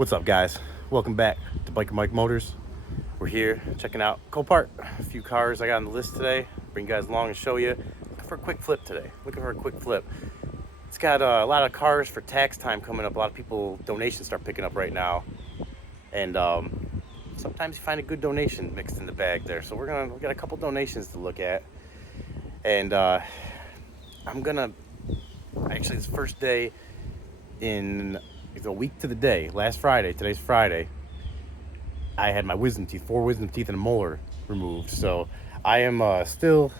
What's up, guys? Welcome back to Biker Mike Motors. We're here checking out Copart. A few cars I got on the list today. Bring you guys along and show you. Looking for a quick flip today. It's got a lot of cars for tax time coming up. A lot of people donations start picking up right now, and sometimes you find a good donation mixed in the bag there. So we got a couple donations to look at, and actually, this first day in a week to the day, last Friday, today's Friday, I had my four wisdom teeth and a molar removed. So I am still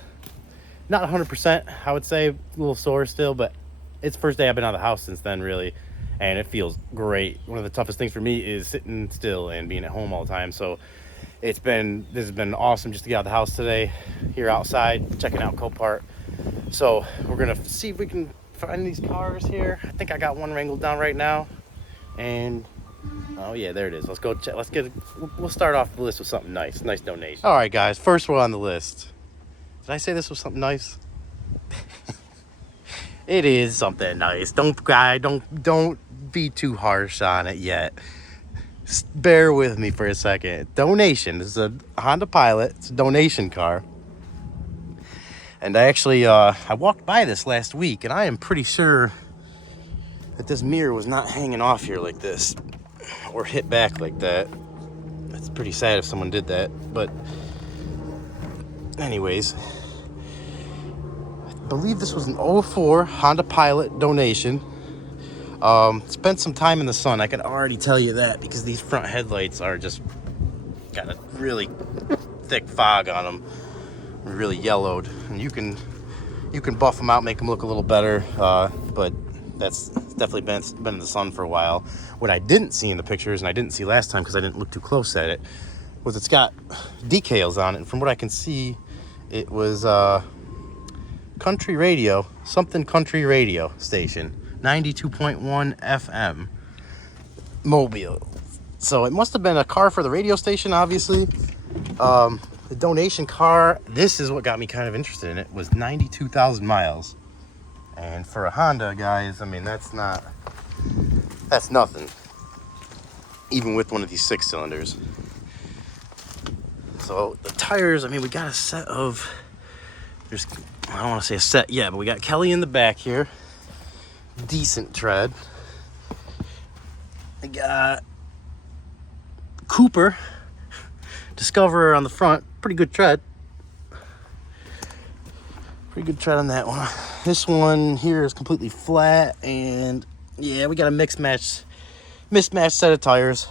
not 100%, I would say, a little sore still, but it's the first day I've been out of the house since then, really, and it feels great. One of the toughest things for me is sitting still and being at home all the time. So this has been awesome just to get out of the house today, here outside, checking out Copart. So we're gonna see if we can find these cars here. I think I got one wrangled down right now. And oh yeah, there it is. Let's go check. We'll start off the list with something nice donation. All right, guys, first one on the list. Did I say this was something nice? It is something nice. Don't be too harsh on it yet. Bear with me for a second. Donation. This is a Honda Pilot. It's a donation car. And I walked by this last week, and I am pretty sure that this mirror was not hanging off here like this or hit back like that. It's pretty sad if someone did that, but anyways, I believe this was an 04 Honda Pilot donation. Spent some time in the sun, I can already tell you that, because these front headlights are just got a really thick fog on them, really yellowed, and you can buff them out, make them look a little better, but that's definitely been in the sun for a while. What I didn't see in the pictures, and I didn't see last time because I didn't look too close at it, was it's got decals on it. And from what I can see, it was country radio station, 92.1 FM, Mobile. So it must have been a car for the radio station, obviously. The donation car, this is what got me kind of interested in it, was 92,000 miles. And for a Honda, guys, I mean, that's nothing, even with one of these 6-cylinders. So the tires, I mean, we got a set of, I don't want to say a set yet, but we got Kelly in the back here. Decent tread. We got Cooper Discoverer on the front. Pretty good tread. Pretty good tread on that one. This one here is completely flat, and yeah, we got a mismatched set of tires.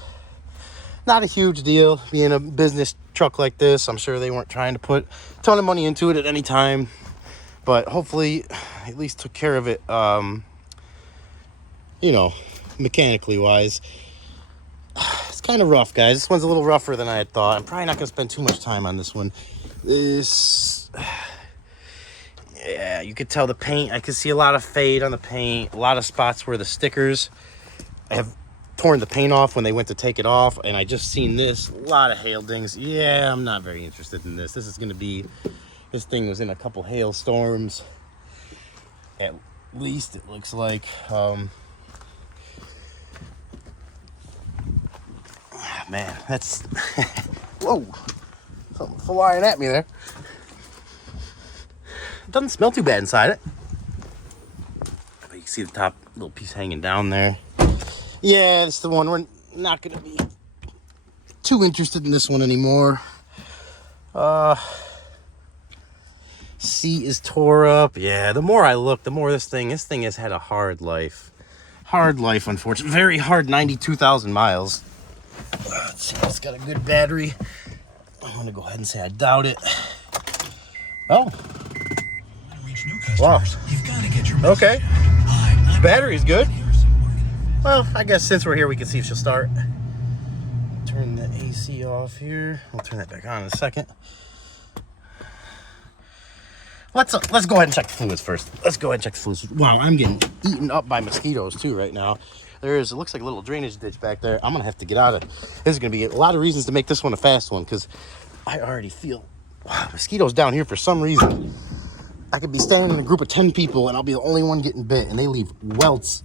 Not a huge deal, being a business truck like this. I'm sure they weren't trying to put a ton of money into it at any time, but hopefully at least took care of it, mechanically wise. It's kind of rough, guys. This one's a little rougher than I had thought. I'm probably not going to spend too much time on this one. Yeah, you could tell the paint. I could see a lot of fade on the paint. A lot of spots where the stickers have torn the paint off when they went to take it off. And I just seen this. A lot of hail dings. Yeah, I'm not very interested in this. This thing was in a couple hailstorms. At least it looks like. Man, that's... Whoa. Something flying at me there. It doesn't smell too bad inside it. But you can see the top little piece hanging down there. Yeah, it's the one. We're not going to be too interested in this one anymore. Seat is tore up. Yeah, the more I look, the more this thing has had a hard life. Hard life, unfortunately. Very hard 92,000 miles. Let's see, it's got a good battery. I'm going to go ahead and say I doubt it. Oh. Wow. Okay. Battery's good. Well, I guess since we're here, we can see if she'll start. Turn the AC off here. We'll turn that back on in a second. Let's go ahead and check the fluids first. Wow, I'm getting eaten up by mosquitoes too right now. It looks like a little drainage ditch back there. I'm gonna have to get out of it. There's gonna be a lot of reasons to make this one a fast one, because I already feel mosquitoes down here for some reason. I could be standing in a group of 10 people and I'll be the only one getting bit, and they leave welts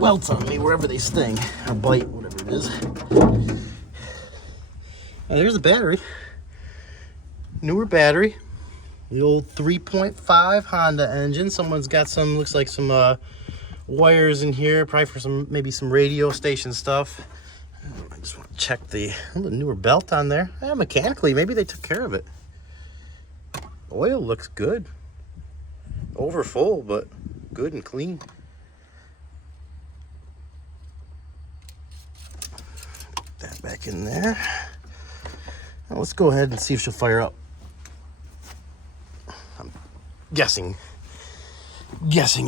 welts on me wherever they sting or bite, whatever it is. There's the battery. Newer battery. The old 3.5 Honda engine. Someone's got some, looks like some wires in here, probably for some, maybe some radio station stuff. I just want to check the newer belt on there. Yeah, mechanically, maybe they took care of it. Oil looks good. Over full, but good and clean. Put that back in there. Now let's go ahead and see if she'll fire up. I'm guessing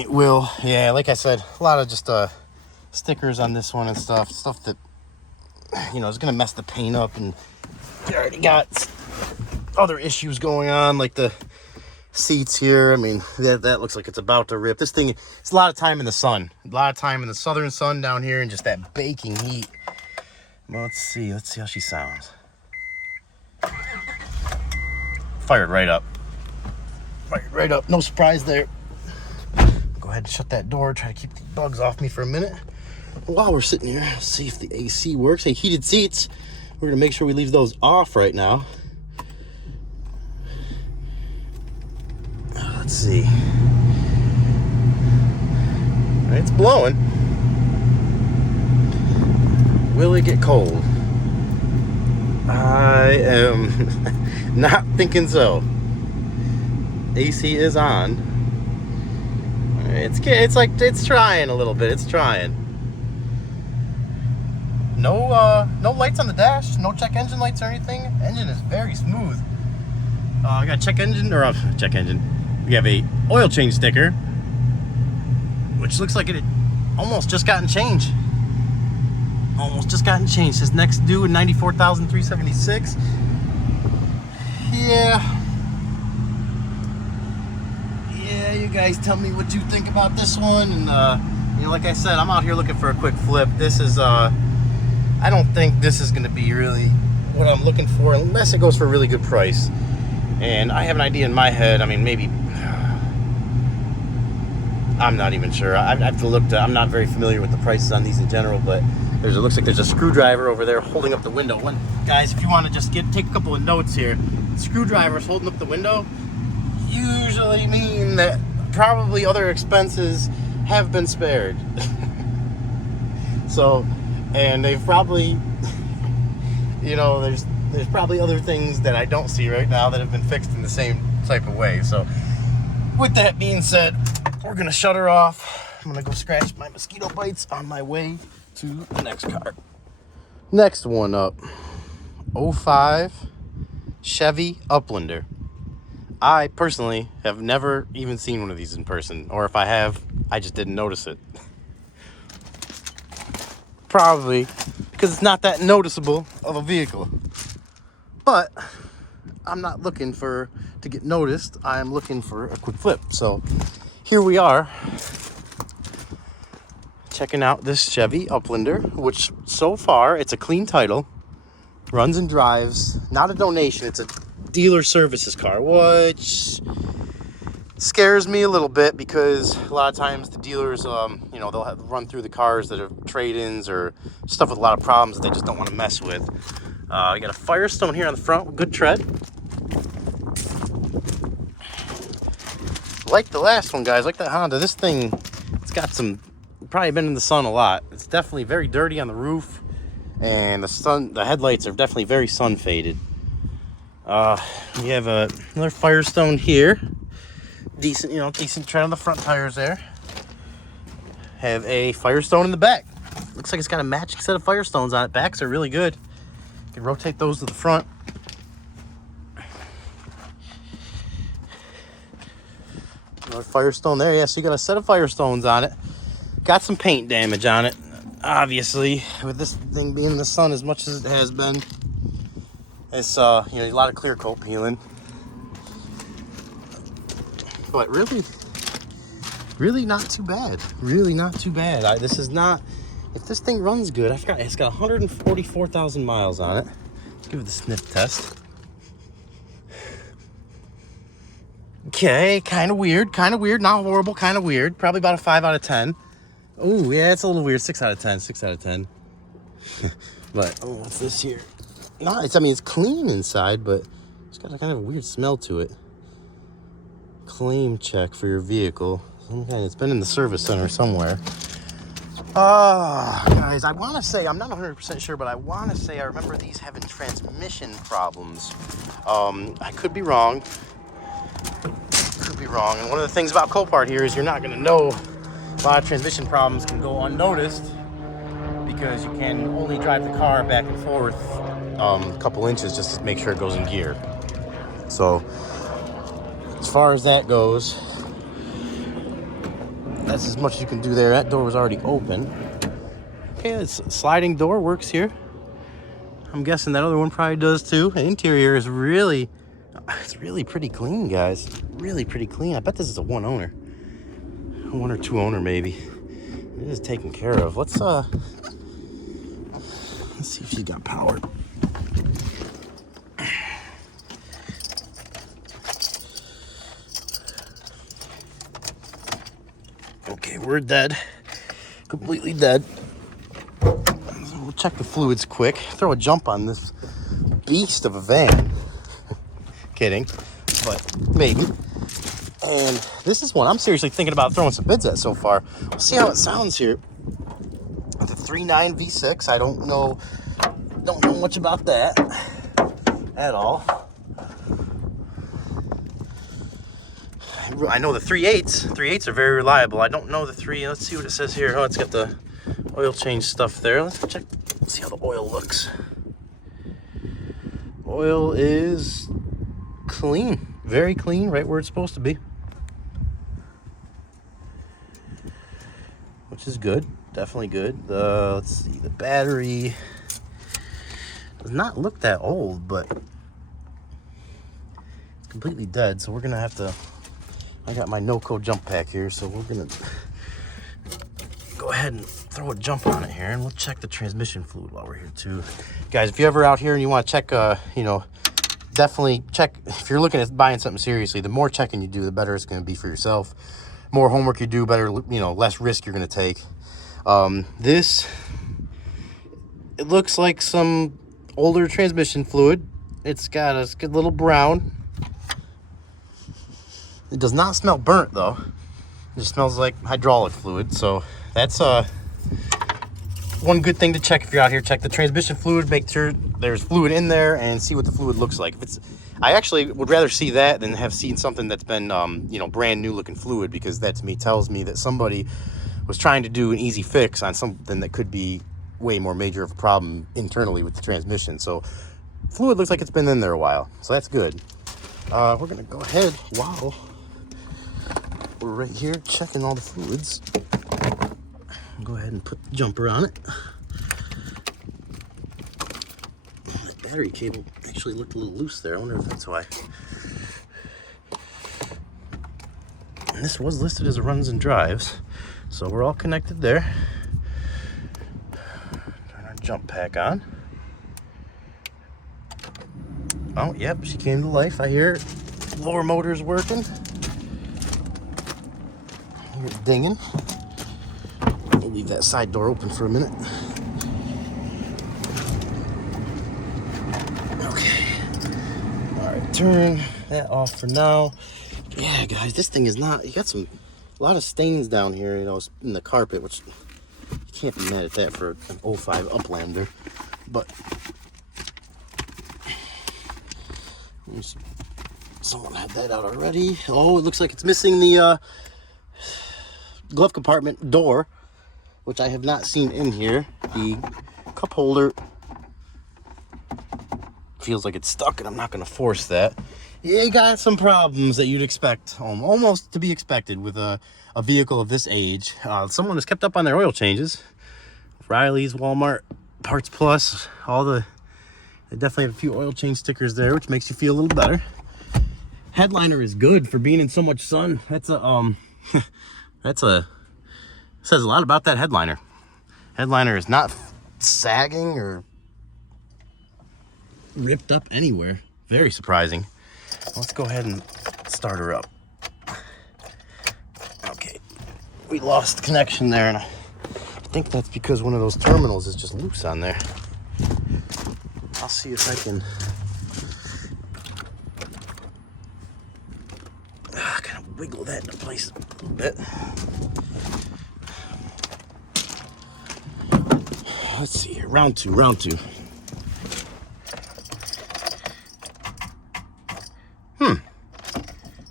it will. Yeah, like I said, a lot of just stickers on this one and stuff that, you know, is gonna mess the paint up, and they already got other issues going on, like the seats here. I mean, that looks like it's about to rip. This thing, it's a lot of time in the sun, a lot of time in the southern sun down here, and just that baking heat. Well, let's see how she sounds. Fired right up. No surprise there. Go ahead and shut that door. Try to keep the bugs off me for a minute. While we're sitting here, let's see if the AC works. Hey, heated seats. We're gonna make sure we leave those off right now. Let's see. It's blowing. Will it get cold? I am not thinking so. AC is on. It's like it's trying a little bit. It's trying. No lights on the dash. No check engine lights or anything. Engine is very smooth. I got check engine. We have a oil change sticker, which looks like it had almost just gotten changed. Says next due in 94,376. Yeah, you guys tell me what you think about this one. And you know, like I said, I'm out here looking for a quick flip. This is I don't think this is going to be really what I'm looking for unless it goes for a really good price. And I have an idea in my head. I mean, maybe, I'm not even sure. I have to look. I'm not very familiar with the prices on these in general, but it looks like there's a screwdriver over there holding up the window. Guys, if you want to just take a couple of notes here, screwdrivers holding up the window usually mean that probably other expenses have been spared. So, and they've probably, you know, there's probably other things that I don't see right now that have been fixed in the same type of way. So with that being said, we're gonna shut her off. I'm gonna go scratch my mosquito bites on my way to the next car. Next one up, 05 Chevy Uplander. I personally have never even seen one of these in person, or if I have, I just didn't notice it. Probably because it's not that noticeable of a vehicle. But I'm not looking to get noticed. I'm looking for a quick flip. So here we are, checking out this Chevy Uplander, which so far it's a clean title, runs and drives, not a donation. It's a dealer services car, which scares me a little bit because a lot of times the dealers, you know, they'll run through the cars that are trade-ins or stuff with a lot of problems that they just don't want to mess with. You got a Firestone here on the front with good tread. Like the last one, guys, like that Honda, this thing, it's got some, probably been in the sun a lot. It's definitely very dirty on the roof, and the headlights are definitely very sun faded. We have another Firestone here. Decent tread on the front tires there. Have a Firestone in the back. Looks like it's got a matching set of Firestones on it. Backs are really good. You can rotate those to the front. Another Firestone there. Yeah, so you got a set of Firestones on it. Got some paint damage on it. Obviously, with this thing being in the sun as much as it has been. It's, you know, a lot of clear coat peeling. But really not too bad. Really not too bad. This is not, if this thing runs good, it's got 144,000 miles on it. Let's give it the sniff test. Okay, kind of weird, not horrible, kind of weird. Probably about a 5 out of 10. Oh, yeah, it's a little weird. 6 out of 10. 6 out of 10. But, oh, what's this here? No, I mean, it's clean inside, but it's got a kind of weird smell to it. Claim check for your vehicle. Okay, it's been in the service center somewhere. Guys, I want to say, I'm not 100% sure, but I want to say I remember these having transmission problems. I could be wrong. And one of the things about Copart here is you're not going to know a lot of transmission problems can go unnoticed because you can only drive the car back and forth a couple inches just to make sure it goes in gear. So as far as that goes, that's as much as you can do there. That door was already open. Okay, this sliding door works here. I'm guessing that other one probably does too. The interior is really, it's really pretty clean, guys. Really pretty clean. I bet this is a one owner. One or two owner maybe. It is taken care of. Let's see if she's got power. Okay, we're dead. Completely dead. We'll check the fluids quick. Throw a jump on this beast of a van. Kidding, but maybe. And this is one I'm seriously thinking about throwing some bids at so far. We'll see how it sounds here. The 3.9 V6. I don't know much about that at all. I know the 3.8s. 3.8s are very reliable. I don't know the 3. Let's see what it says here. Oh, it's got the oil change stuff there. Let's check. Let's see how the oil looks. Oil is clean. Very clean, right where it's supposed to be. Which is good. Definitely good. Let's see. The battery does not look that old, but it's completely dead. So we're going to have to... I got my no-code jump pack here, so we're going to go ahead and throw a jump on it here, and we'll check the transmission fluid while we're here too. Guys, if you're ever out here and you want to check, definitely check. If you're looking at buying something seriously, the more checking you do, the better it's going to be for yourself. More homework you do, better, less risk you're going to take. This, it looks like some older transmission fluid. It's got a good little brown. It does not smell burnt though. It just smells like hydraulic fluid. So that's one good thing to check if you're out here. Check the transmission fluid, make sure there's fluid in there, and see what the fluid looks like. If it's, I actually would rather see that than have seen something that's been brand new looking fluid, because that to me tells me that somebody was trying to do an easy fix on something that could be way more major of a problem internally with the transmission. So fluid looks like it's been in there a while, so that's good. We're gonna go ahead while we're right here checking all the fluids. Go ahead and put the jumper on it. That battery cable actually looked a little loose there. I wonder if that's why. And this was listed as a runs and drives, so we're all connected there. Turn our jump pack on. Oh, yep, she came to life. I hear it. Lower motor's working. I hear it dinging. We'll leave that side door open for a minute. Okay. All right, turn that off for now. Yeah, guys, this thing is not, you got a lot of stains down here, in the carpet, which you can't be mad at that for an 05 Uplander. But someone had that out already. Oh, it looks like it's missing the glove compartment door, which I have not seen in here. The cup holder feels like it's stuck, and I'm not going to force that. You got some problems that you'd expect, almost to be expected with a vehicle of this age. Someone has kept up on their oil changes. Riley's, Walmart, Parts Plus, they definitely have a few oil change stickers there, which makes you feel a little better. Headliner is good for being in so much sun. That's says a lot about that headliner. Headliner is not sagging or ripped up anywhere. Very surprising. Let's go ahead and start her up. Okay, we lost connection there, and think that's because one of those terminals is just loose on there. I'll see if I can kind of wiggle that into place a little bit. Let's see here. Round two.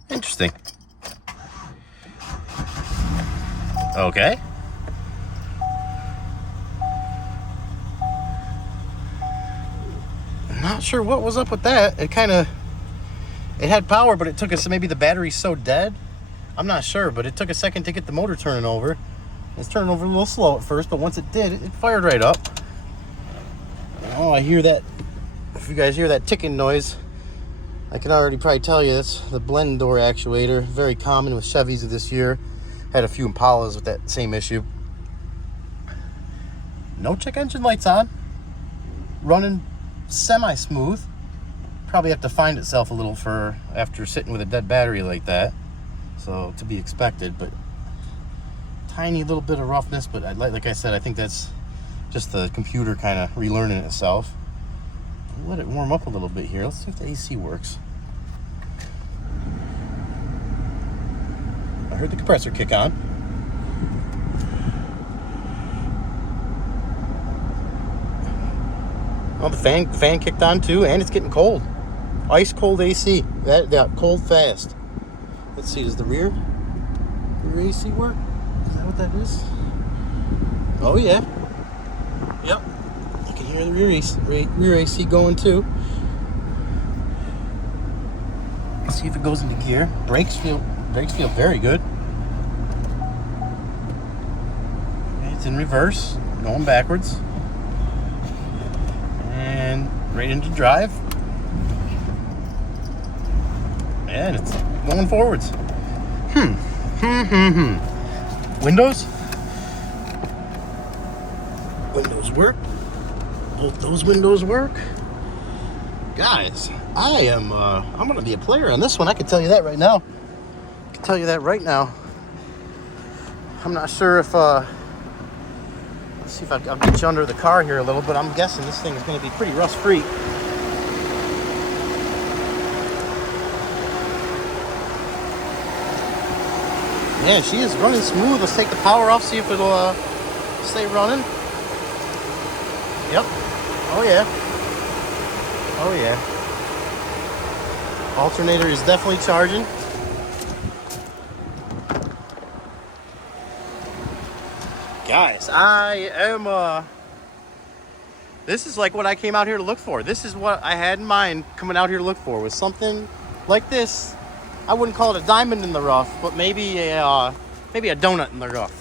Interesting. Okay. I'm not sure what was up with that. It had power, but it took us, maybe the battery's so dead. I'm not sure, but it took a second to get the motor turning over. It's turning over a little slow at first, but once it did, it fired right up. Oh, I hear that. If you guys hear that ticking noise, I can already probably tell you that's the blend door actuator. Very common with Chevys of this year. Had a few Impalas with that same issue. No check engine lights on. Running semi-smooth. Probably have to find itself a little for after sitting with a dead battery like that. So to be expected, but tiny little bit of roughness. But like I said, I think that's just the computer kind of relearning itself. Let it warm up a little bit here. Let's see if the AC works. I heard the compressor kick on. Well, the fan kicked on too, and it's getting cold. Ice cold AC. That cold fast. Let's see, does the rear AC work? Is that what that is? Oh yeah. Yep. You can hear the rear AC going too. Let's see if it goes into gear. Brakes feel very good. Okay, it's in reverse, going backwards. And right into drive. And it's going forwards. Windows? Windows work. Both those windows work. Guys, I'm gonna be a player on this one. I can tell you that right now. I'm not sure if let's see if I'll get you under the car here a little, but I'm guessing this thing is gonna be pretty rust free. Yeah, she is running smooth. Let's take the power off, see if it'll stay running. Yep. Oh yeah. Oh yeah. Alternator is definitely charging. Guys, I am this is like what I came out here to look for. This is what I had in mind coming out here to look for, was something like this. I wouldn't call it a diamond in the rough, but maybe a donut in the rough.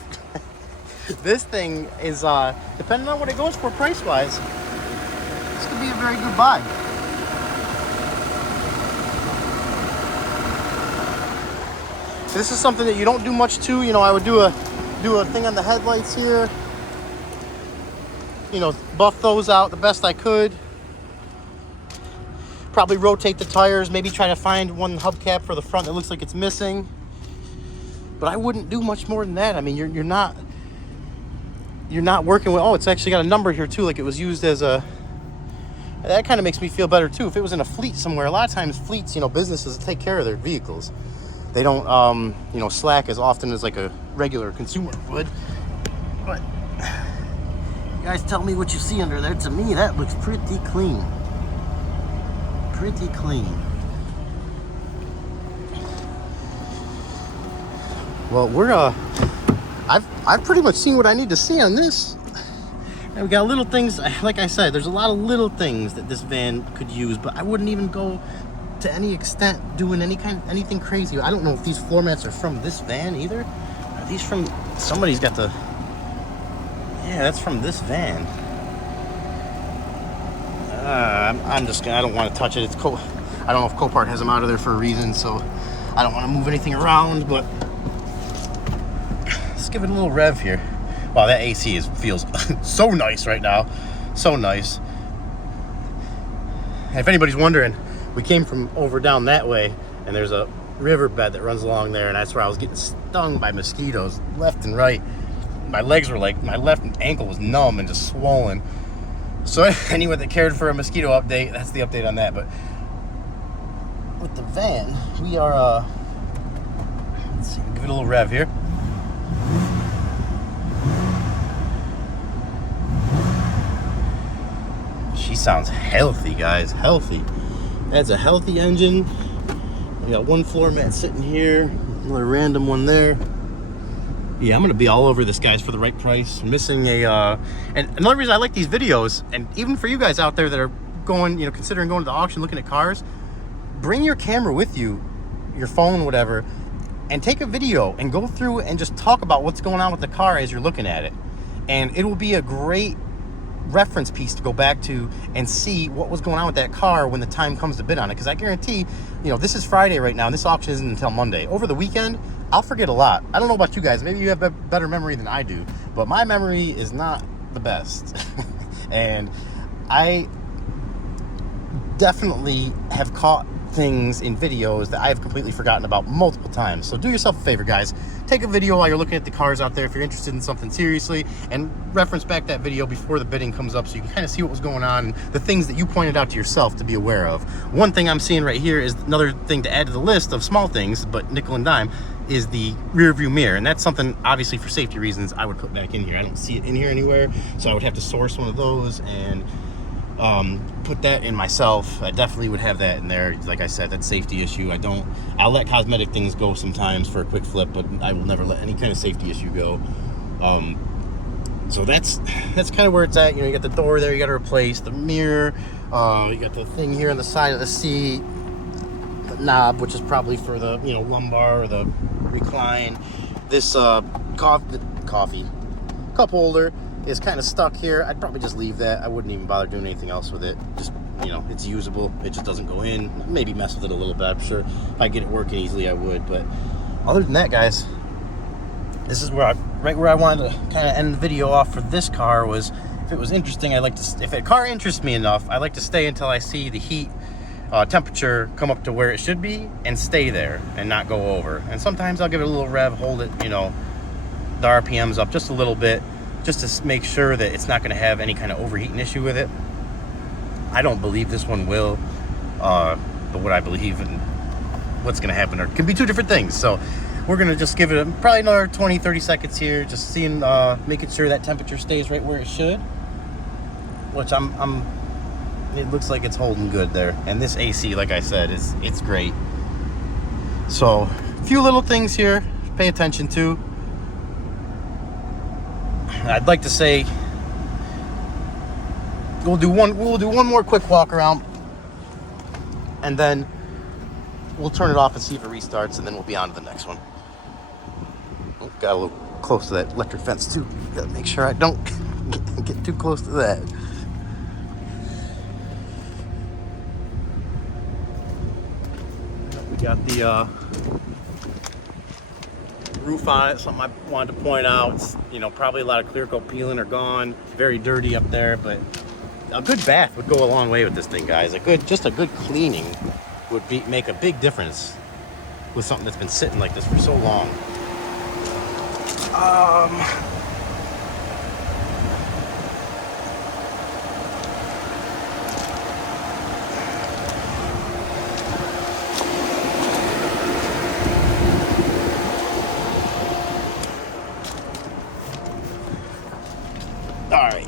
This thing is, depending on what it goes for price-wise, this could be a very good buy. This is something that you don't do much to. You know, I would do a thing on the headlights here. You know, buff those out the best I could. Probably rotate the tires, maybe try to find one hubcap for the front that looks like it's missing. But I wouldn't do much more than that. I mean, you're not working with, oh, it's actually got a number here too, like it was used as a, that kind of makes me feel better too. If it was in a fleet somewhere, a lot of times fleets, you know, businesses take care of their vehicles. They don't, you know, slack as often as like a regular consumer would. But you guys tell me what you see under there. To me, that looks pretty clean. Pretty clean. Well, we're I've pretty much seen what I need to see on this. And we got little things, like I said, there's a lot of little things that this van could use, but I wouldn't even go to any extent doing anything crazy. I don't know if these floor mats are from this van either. Are these from, somebody's got the, yeah, that's from this van. I don't want to touch it. It's cool. I don't know if Copart has them out of there for a reason, so I don't want to move anything around, but let's give it a little rev here. Wow, that AC feels so nice right now. So nice. And if anybody's wondering, we came from over down that way, and there's a riverbed that runs along there, and that's where I was getting stung by mosquitoes left and right. my legs were like, my left ankle was numb and just swollen. So anyone that cared for a mosquito update, that's the update on that. But with the van, we are, let's see, give it a little rev here. She sounds healthy, guys, healthy. That's a healthy engine. We got one floor mat sitting here, another random one there. Yeah, I'm gonna be all over this, guys, for the right price. Missing a, and another reason I like these videos, and even for you guys out there that are going, you know, considering going to the auction, looking at cars, bring your camera with you, your phone, whatever, and take a video and go through and just talk about what's going on with the car as you're looking at it. And it will be a great reference piece to go back to and see what was going on with that car when the time comes to bid on it. Because I guarantee, you know, this is Friday right now, and this auction isn't until Monday. Over the weekend, I'll forget a lot. I don't know about you guys. Maybe you have a better memory than I do, but my memory is not the best. And I definitely have caught things in videos that I have completely forgotten about multiple times. So do yourself a favor, guys. Take a video while you're looking at the cars out there if you're interested in something seriously, and reference back that video before the bidding comes up so you can kind of see what was going on and the things that you pointed out to yourself to be aware of. One thing I'm seeing right here is another thing to add to the list of small things, but nickel and dime, is the rear view mirror. And that's something, obviously, for safety reasons, I would put back in here. I don't see it in here anywhere, so I would have to source one of those and put that in myself. I definitely would have that in there. Like I said, that's safety issue. I'll let cosmetic things go sometimes for a quick flip, but I will never let any kind of safety issue go. So that's kind of where it's at. You know, you got the door there, you got to replace the mirror. You got the thing here on the side of the seat, the knob, which is probably for the, you know, lumbar or the recline. This coffee cup holder is kind of stuck here. I'd probably just leave that. I wouldn't even bother doing anything else with it. Just, you know, it's usable. It just doesn't go in. Maybe mess with it a little bit. I'm sure if I get it working easily, I would. But other than that, guys, this is where right where I wanted to kind of end the video off for this car. Was, if it was interesting, if a car interests me enough, I like to stay until I see the heat temperature come up to where it should be and stay there and not go over. And sometimes I'll give it a little rev, hold it, you know, the RPMs up just a little bit, just to make sure that it's not going to have any kind of overheating issue with it. I don't believe this one will, but what I believe and what's going to happen can be two different things. So we're going to just give it probably another 20-30 seconds here, just seeing, making sure that temperature stays right where it should, which it looks like it's holding good there. And this AC, like I said, it's great. So a few little things here to pay attention to. I'd like to say we'll do one more quick walk around, and then we'll turn it off and see if it restarts, and then we'll be on to the next one. Oh, got a little close to that electric fence too. Gotta make sure I don't get too close to that. We got the roof on it. Something I wanted to point out. It's, you know, probably a lot of clear coat peeling are gone. Very dirty up there, but a good bath would go a long way with this thing, guys. Just a good cleaning would make a big difference with something that's been sitting like this for so long. All right,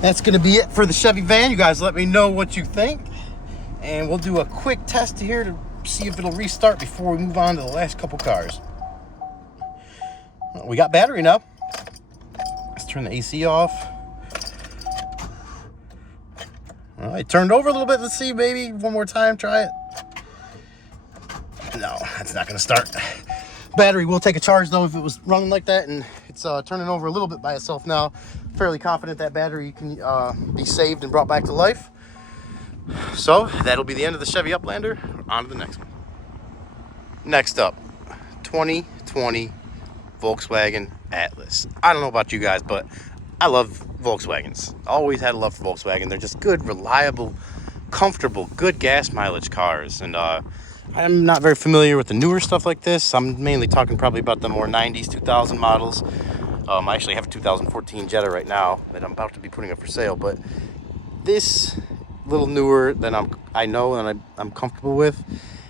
that's gonna be it for the Chevy van. You guys let me know what you think, and we'll do a quick test here to see if it'll restart before we move on to the last couple cars. We got battery now. Let's turn the AC off. All right, turned over a little bit. Let's see, maybe one more time, try it. No, that's not gonna start. Battery will take a charge though if it was running like that, and it's turning over a little bit by itself now. Fairly confident that battery can be saved and brought back to life. So that'll be the end of the Chevy Uplander. On to the next one. Next up, 2020 Volkswagen Atlas. I don't know about you guys, but I love Volkswagens. Always had a love for Volkswagen. They're just good, reliable, comfortable, good gas mileage cars. And I'm not very familiar with the newer stuff like this. I'm mainly talking probably about the more 90s, 2000 models. I actually have a 2014 Jetta right now that I'm about to be putting up for sale, but this little newer than I know and I'm comfortable with,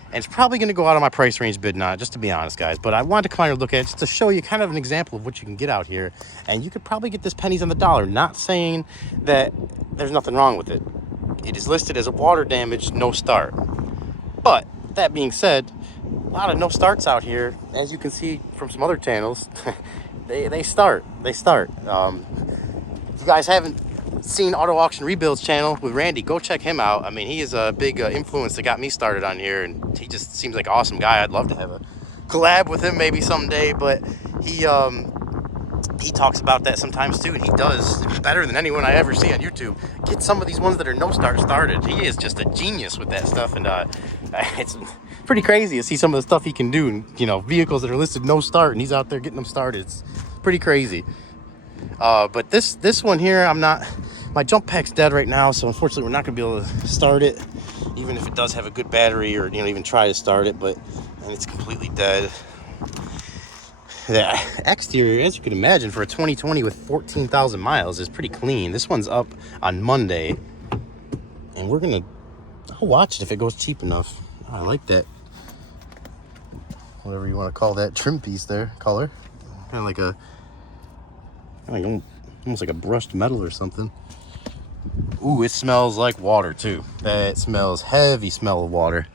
and it's probably going to go out of my price range bidding on it, just to be honest, guys. But I wanted to kind of look at it just to show you kind of an example of what you can get out here, and you could probably get this pennies on the dollar. Not saying that there's nothing wrong with it. It is listed as a water damage, no start. But that being said, a lot of no starts out here, as you can see from some other channels. they start. If you guys haven't seen Auto Auction Rebuilds channel with Randy, go check him out. I mean, he is a big influence that got me started on here, and he just seems like an awesome guy. I'd love to have a collab with him maybe someday, but he talks about that sometimes too, and he does better than anyone I ever see on YouTube. Get some of these ones that are no start started. He is just a genius with that stuff, and it's pretty crazy to see some of the stuff he can do. You know, vehicles that are listed no start, and he's out there getting them started. It's pretty crazy. But this one here, my jump pack's dead right now, so unfortunately we're not gonna be able to start it, even if it does have a good battery, or even try to start it. But and it's completely dead. The exterior, as you can imagine, for a 2020 with 14,000 miles is pretty clean. This one's up on Monday, and I'll watch it if it goes cheap enough. Oh, I like that, whatever you want to call that trim piece there, color. Kind of almost like a brushed metal or something. Ooh, it smells like water too. That smells heavy smell of water.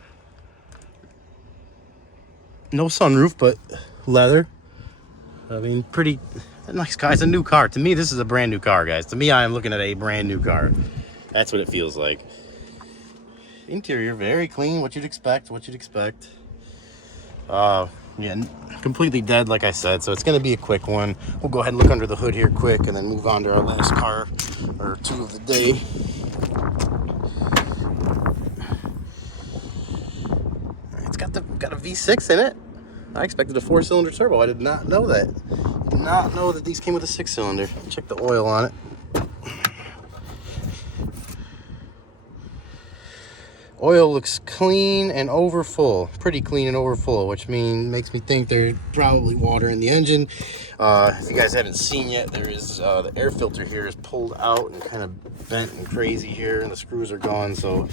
No sunroof, but leather. I mean, pretty nice car. It's a new car. To me, this is a brand new car, guys. To me, I am looking at a brand new car. That's what it feels like. Interior, very clean. What you'd expect. Yeah, completely dead, like I said. So it's going to be a quick one. We'll go ahead and look under the hood here quick, and then move on to our last car, or two of the day. It's got a V6 in it. I expected a 4-cylinder turbo. I did not know that. Did not know that these came with a 6-cylinder. Check the oil on it. Oil looks clean and over full. Pretty clean and over full, which makes me think there's probably water in the engine. If you guys haven't seen yet, there is the air filter here is pulled out and kind of bent and crazy here, and the screws are gone. So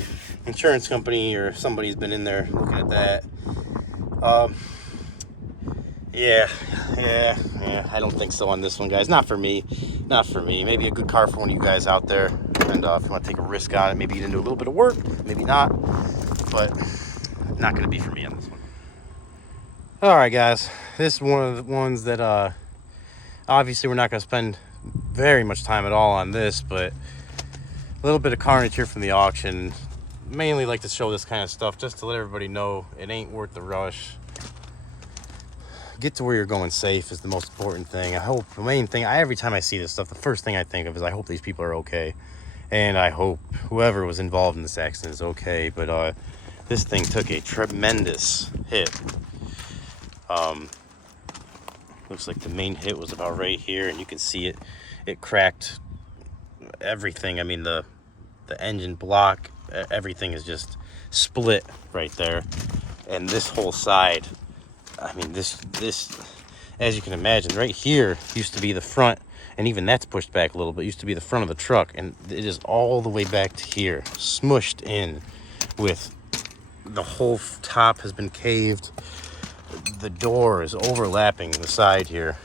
insurance company or somebody's been in there looking at that. Yeah, I don't think so on this one, guys. Not for me. Maybe a good car for one of you guys out there. And if you want to take a risk on it, maybe get into a little bit of work, maybe not. But not going to be for me on this one. All right, guys. This is one of the ones that obviously we're not going to spend very much time at all on this, but a little bit of carnage here from the auction. Mainly like to show this kind of stuff just to let everybody know it ain't worth the rush. Get to where you're going safe is the most important thing. I hope the main thing, every time I see this stuff, the first thing I think of is I hope these people are okay, and I hope whoever was involved in this accident is okay. But this thing took a tremendous hit. Looks like the main hit was about right here, and you can see it cracked everything. I mean, the engine block, everything is just split right there, and this whole side, I mean, this, as you can imagine, right here used to be the front, and even that's pushed back a little bit, used to be the front of the truck, and it is all the way back to here, smushed in with the whole top has been caved. The door is overlapping the side here,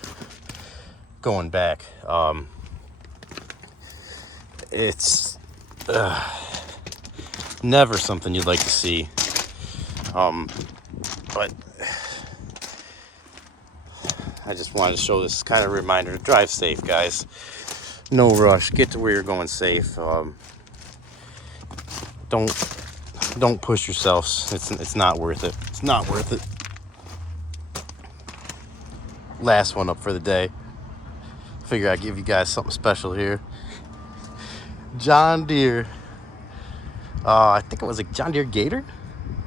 going back. It's never something you'd like to see. But I just wanted to show this kind of reminder to drive safe, guys. No rush. Get to where you're going safe. Don't push yourselves. It's not worth it. It's not worth it. Last one up for the day. Figure I'd give you guys something special here. John Deere. I think it was a John Deere Gator.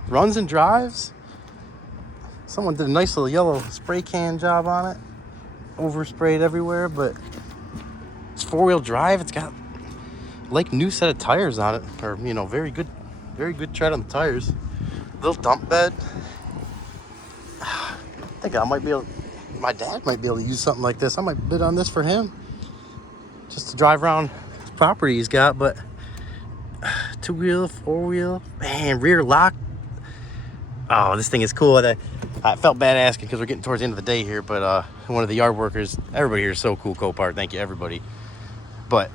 Runs and drives. Someone did a nice little yellow spray can job on it. Oversprayed everywhere, but it's 4-wheel drive. It's got like new set of tires on it, or very good tread on the tires. little dump bed. I think I might be able, my dad might be able to use something like this. I might bid on this for him, just to drive around his property he's got. But 2-wheel, 4-wheel, man, rear lock. Oh, this thing is cool. I felt bad asking because we're getting towards the end of the day here, but one of the yard workers, everybody here is so cool, Copart, thank you everybody. But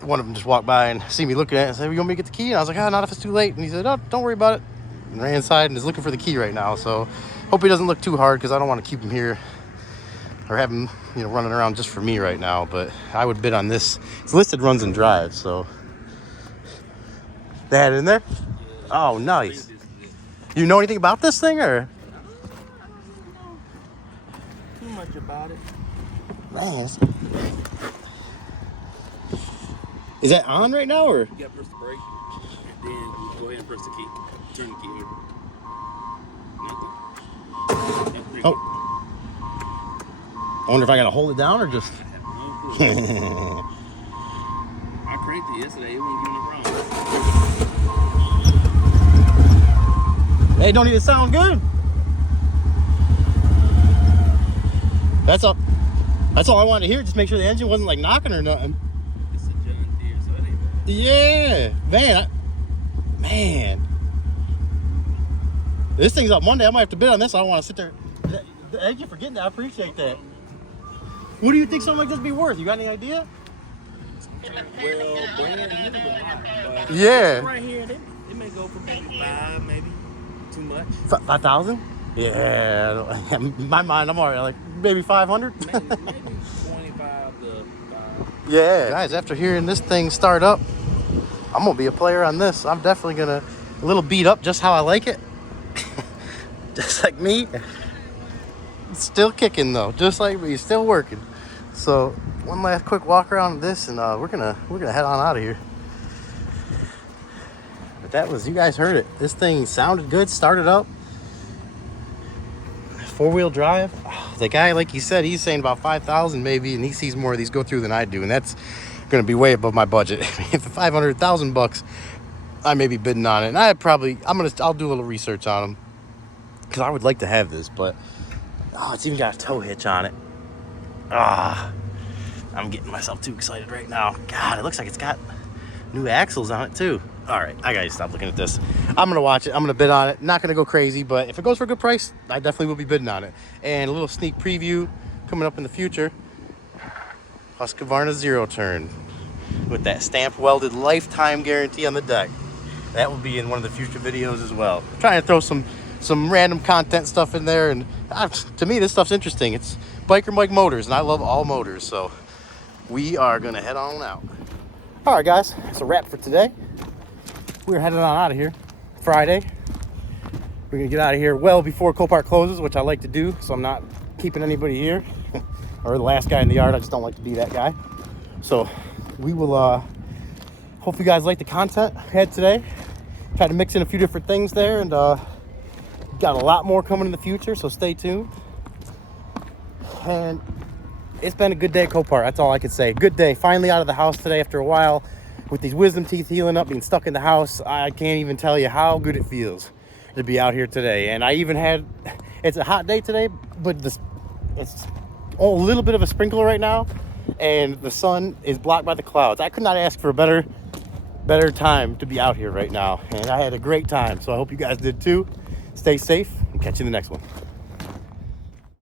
one of them just walked by and see me looking at it and said, "You want me to get the key?" And I was like, "Oh, not if it's too late." And he said, "Oh, don't worry about it." And ran inside and is looking for the key right now. So hope he doesn't look too hard, because I don't want to keep him here or have him, you know, running around just for me right now. But I would bid on this. It's listed runs and drives, so they had it in there. Oh, nice. You know anything about this thing, or? Too much about it. Man. Is that on right now, or? You gotta press the brake, and then you go ahead and press the key. Turn the key here. Nothing. Oh. I wonder if I gotta hold it down or just. I have no clue. I cranked it yesterday. It wasn't giving it wrong. Hey, don't even sound good. That's all I wanted to hear. Just make sure the engine wasn't like knocking or nothing. It's a John Deere, so it ain't bad. Yeah, man. This thing's up Monday. I might have to bid on this. I don't want to sit there. Thank you for getting that. I appreciate that. What do you think something like this would be worth? You got any idea? Well, brand new, but Yeah. right here, it may go for maybe 5, maybe too much. 5,000? Yeah. In my mind, I'm already like maybe 500. Maybe 25 to 5. Yeah. Guys, after hearing this thing start up, I'm gonna be a player on this. I'm definitely gonna a little beat up, just how I like it. Just like me. It's still kicking though, just like me, still working. So one last quick walk around of this, and we're gonna head on out of here. But that was, you guys heard it. This thing sounded good, started up. 4-wheel drive. The guy, like he said, he's saying about 5,000 maybe, and he sees more of these go through than I do, and that's gonna be way above my budget. If 500,000 bucks, I may be bidding on it, and I'll do a little research on them, because I would like to have this. But it's even got a tow hitch on it. I'm getting myself too excited right now. God, it looks like it's got new axles on it too. All right, I gotta stop looking at this. I'm gonna watch it. I'm gonna bid on it. Not gonna go crazy, but if it goes for a good price, I definitely will be bidding on it. And a little sneak preview coming up in the future. Husqvarna zero turn with that stamp welded lifetime guarantee on the deck. That will be in one of the future videos as well. I'm trying to throw some random content stuff in there, and to me this stuff's interesting. It's Biker Mike Motors, and I love all motors, so we are gonna head on out. All right, guys, that's a wrap for today. We're heading on out of here. Friday. We're gonna get out of here well before Copart closes, which I like to do, so I'm not keeping anybody here or the last guy in the yard. I just don't like to be that guy. So we will hope you guys like the content I had today. Tried to mix in a few different things there, and got a lot more coming in the future, so stay tuned. And it's been a good day at Copart. That's all I can say. Good day. Finally out of the house today after a while. With these wisdom teeth healing up, being stuck in the house, I can't even tell you how good it feels to be out here today. And I even had, it's a hot day today, but it's a little bit of a sprinkler right now, and the sun is blocked by the clouds. I could not ask for a better time to be out here right now, and I had a great time. So I hope you guys did too. Stay safe, and catch you in the next one.